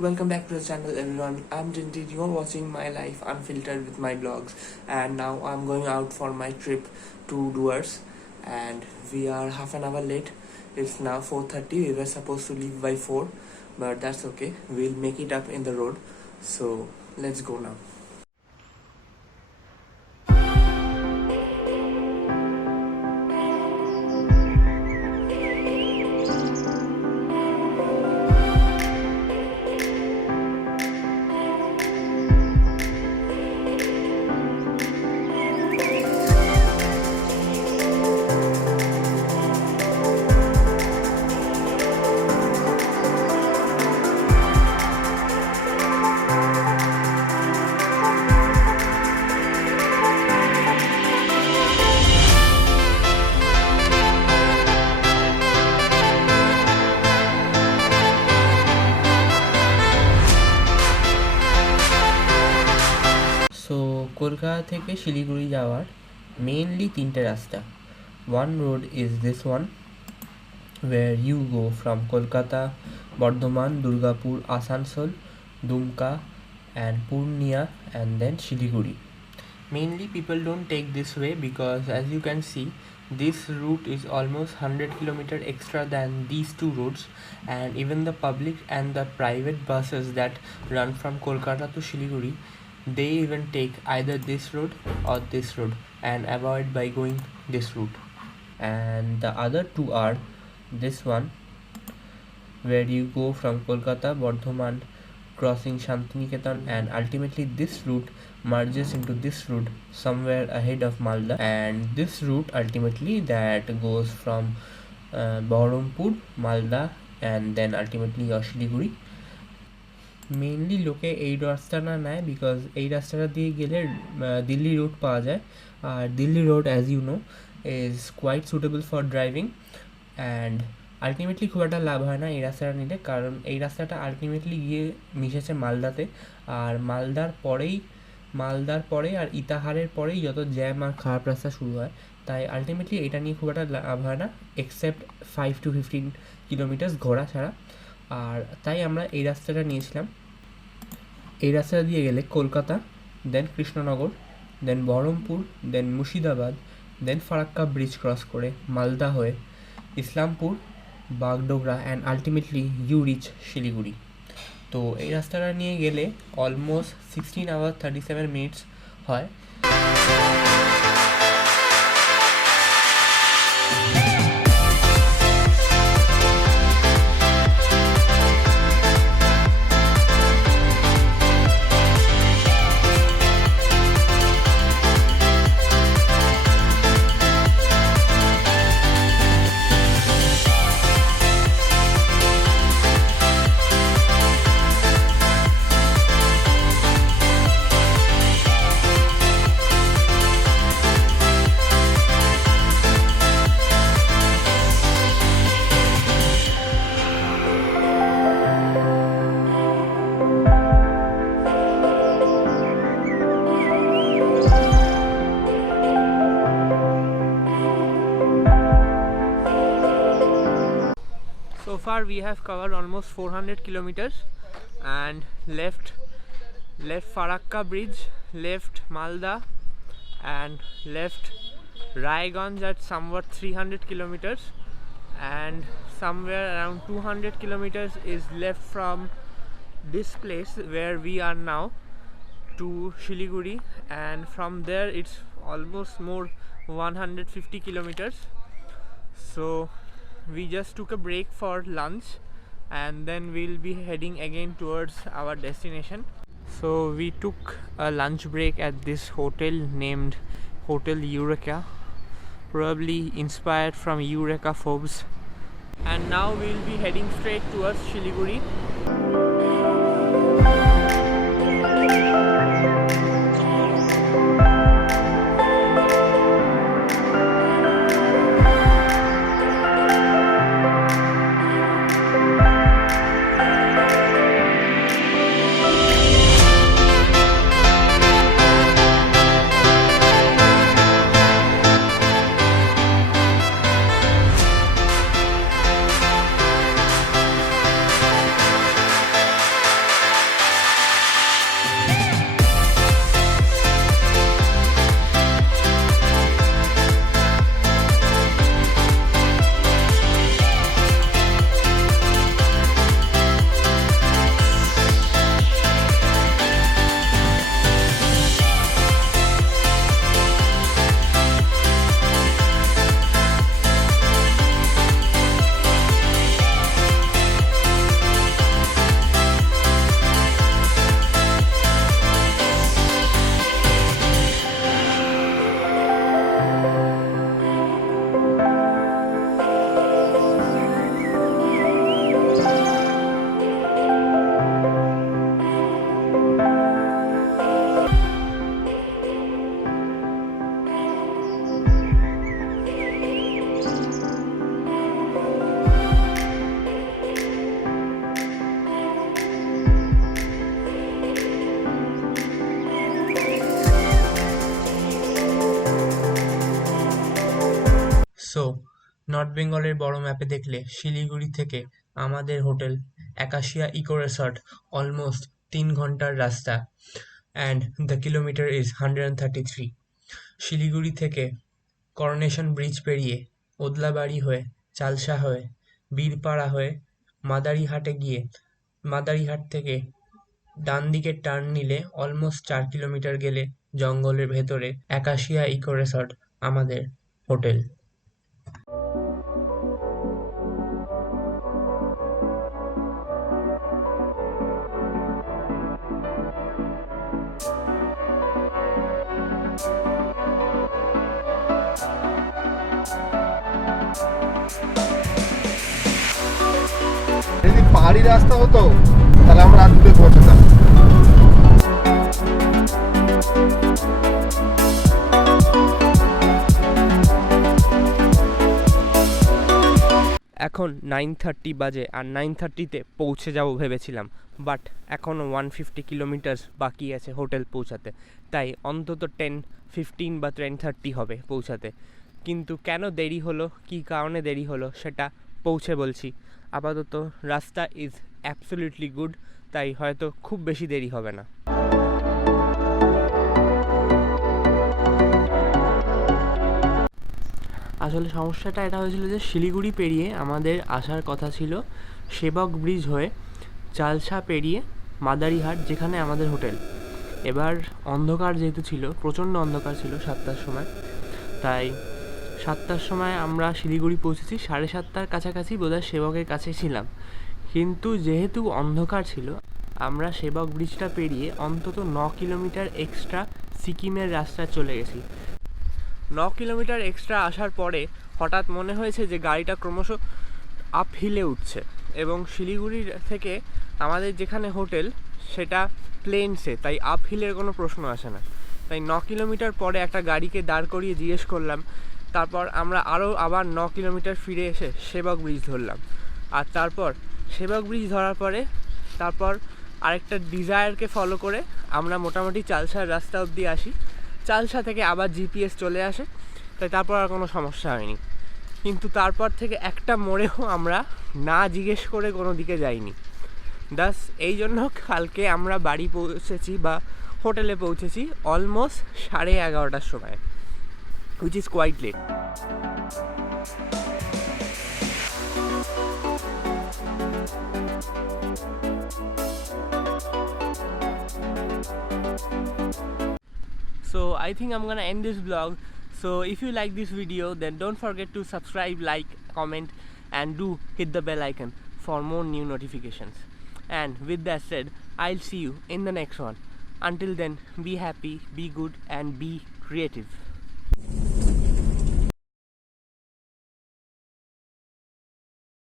Welcome back to the channel everyone. I'm Jinjit. You're watching my life unfiltered with my vlogs, and now I'm going out for my trip to Duars, and we are half an hour late. It's now 4:30. We were supposed to leave by 4, but that's okay. We'll make it up in the road. So let's go now. So Kolkata থেকে শিলিগুড়ি যাওয়ার মেইনলি তিনটে রাস্তা. One road is this one where you go from Kolkata, Bardhaman, Durgapur, Asansol, Dumka and Purnia and then Shiliguri. Mainly people don't take this way because as you can see this route is almost 100 kilometer extra than these two roads, and even the public and the private buses that run from Kolkata to Shiliguri, they even take either this road or this road and avoid by going this route. And the other two are this one where you go from Kolkata, Bardhaman, crossing Shantiniketan, and ultimately this route merges into this route somewhere ahead of Malda, and this route ultimately that goes from Baharampur, Malda and then ultimately Shiliguri. Mainly লোকে এই রাস্তাটা নেয় বিকজ এই রাস্তাটা দিয়ে গেলে Delhi road পাওয়া যায়, আর Delhi road as you know is quite suitable for driving, and ultimately খুব একটা লাভ হয় না এই রাস্তাটা নিলে, কারণ এই রাস্তাটা আলটিমেটলি গিয়ে মিশেছে মালদাতে, আর মালদার পরে আর ইতাহারের পরেই যত জ্যাম আর খারাপ রাস্তা শুরু হয়, তাই আলটিমেটলি এটা নিয়ে খুব একটা লাভ হয় না এক্সেপ্ট 5 to 15 কিলোমিটার ঘোরা ছাড়া। আর তাই আমরা এই রাস্তাটা নিয়েছিলাম। এই রাস্তাটা দিয়ে গেলে Kolkata, then Krishnanagar, then Baharampur, then Murshidabad, then Farakka bridge cross করে মালদা হয়ে Islampur, Bagdogra and ultimately you reach Siliguri. তো এই রাস্তাটা নিয়ে গেলে অলমোস্ট 16 hours 37 minutes হয়। So far we have covered almost 400 kilometers and left Farakka bridge, left Malda and left Raiganj at somewhat 300 kilometers, and somewhere around 200 kilometers is left from this place where we are now to Shiliguri, and from there it's almost more 150 kilometers. So we just took a break for lunch and then we'll be heading again towards our destination. So we took a lunch break at this hotel named Hotel Eureka, probably inspired from Eureka Forbes, and now we'll be heading straight towards Shiliguri. So north বেঙ্গলের বড় ম্যাপে দেখলে শিলিগুড়ি থেকে আমাদের hotel Acacia Eco Resort almost 3 ঘন্টার রাস্তা and the kilometre is 133। Siliguri থেকে Coronation bridge পেরিয়ে ওদলাবাড়ি হয়ে চালসা হয়ে বীরপাড়া হয়ে মাদারিহাটে গিয়ে মাদারিহাট থেকে ডান দিকে টার্ন নিলে অলমোস্ট 4 কিলোমিটার গেলে জঙ্গলের ভেতরে একাশিয়া ইকো রিসর্ট আমাদের হোটেল। যদি পাহাড়ি রাস্তা হতো তাহলে আমরা আর দূরে পৌঁছতাম। এখন 9:30 বাজে আর 9:30-তে পৌঁছে যাব ভেবেছিলাম, বাট এখনও 150 কিলোমিটার বাকি আছে হোটেল পৌঁছাতে, তাই অন্তত 10:15 বা 10:30 হবে পৌঁছাতে। কিন্তু কেন দেরি হলো, কী কারণে দেরি হলো সেটা পৌঁছে বলছি। আপাতত রাস্তা ইজ অ্যাবসলিউটলি গুড, তাই হয়তো খুব বেশি দেরি হবে না। আসলে সমস্যাটা এটা হয়েছিল যে শিলিগুড়ি পেরিয়ে আমাদের আসার কথা ছিল সেবক ব্রিজ হয়ে চালসা পেরিয়ে মাদারিহাট, যেখানে আমাদের হোটেল। এবার অন্ধকার যেহেতু ছিল, প্রচণ্ড অন্ধকার ছিল 7টার সময়, তাই 7টার সময় আমরা শিলিগুড়ি পৌঁছেছি। 7:30টার কাছাকাছি বোধহয় সেবকের কাছে ছিলাম, কিন্তু যেহেতু অন্ধকার ছিল আমরা সেবক ব্রিজটা পেরিয়ে অন্তত 9 কিলোমিটার এক্সট্রা সিকিমের রাস্তায় চলে গেছি। 9 কিলোমিটার এক্সট্রা আসার পরে হঠাৎ মনে হয়েছে যে গাড়িটা ক্রমশ আপ হিলে উঠছে, এবং শিলিগুড়ি থেকে আমাদের যেখানে হোটেল সেটা প্লেনসে, তাই আপ হিলের কোনো প্রশ্ন আসে না। তাই 9 কিলোমিটার পরে একটা গাড়িকে দাঁড় করিয়ে জিজ্ঞেস করলাম, তারপর আমরা আবার 9 কিলোমিটার ফিরে এসে সেবক ব্রিজ ধরলাম। আর তারপর সেবক ব্রিজ ধরার পরে তারপর আরেকটা ডিজায়ারকে ফলো করে আমরা মোটামুটি চালসার রাস্তা অবধি আসি। চালসা থেকে আবার জিপিএস চলে আসে, তাই তারপর আর কোনো সমস্যা হয়নি। কিন্তু তারপর থেকে একটা মোড়েও আমরা না জিজ্ঞেস করে কোনো দিকে যাইনি। দাস এই জন্য কালকে আমরা বাড়ি পৌঁছেছি বা হোটেলে পৌঁছেছি অলমোস্ট 11:30টার সময়, which is quite late. So I think I'm gonna end this vlog. So if you like this video, then don't forget to subscribe, like, comment, and do hit the bell icon for more new notifications. And with that said, I'll see you in the next one. Until then, be happy, be good, and be creative.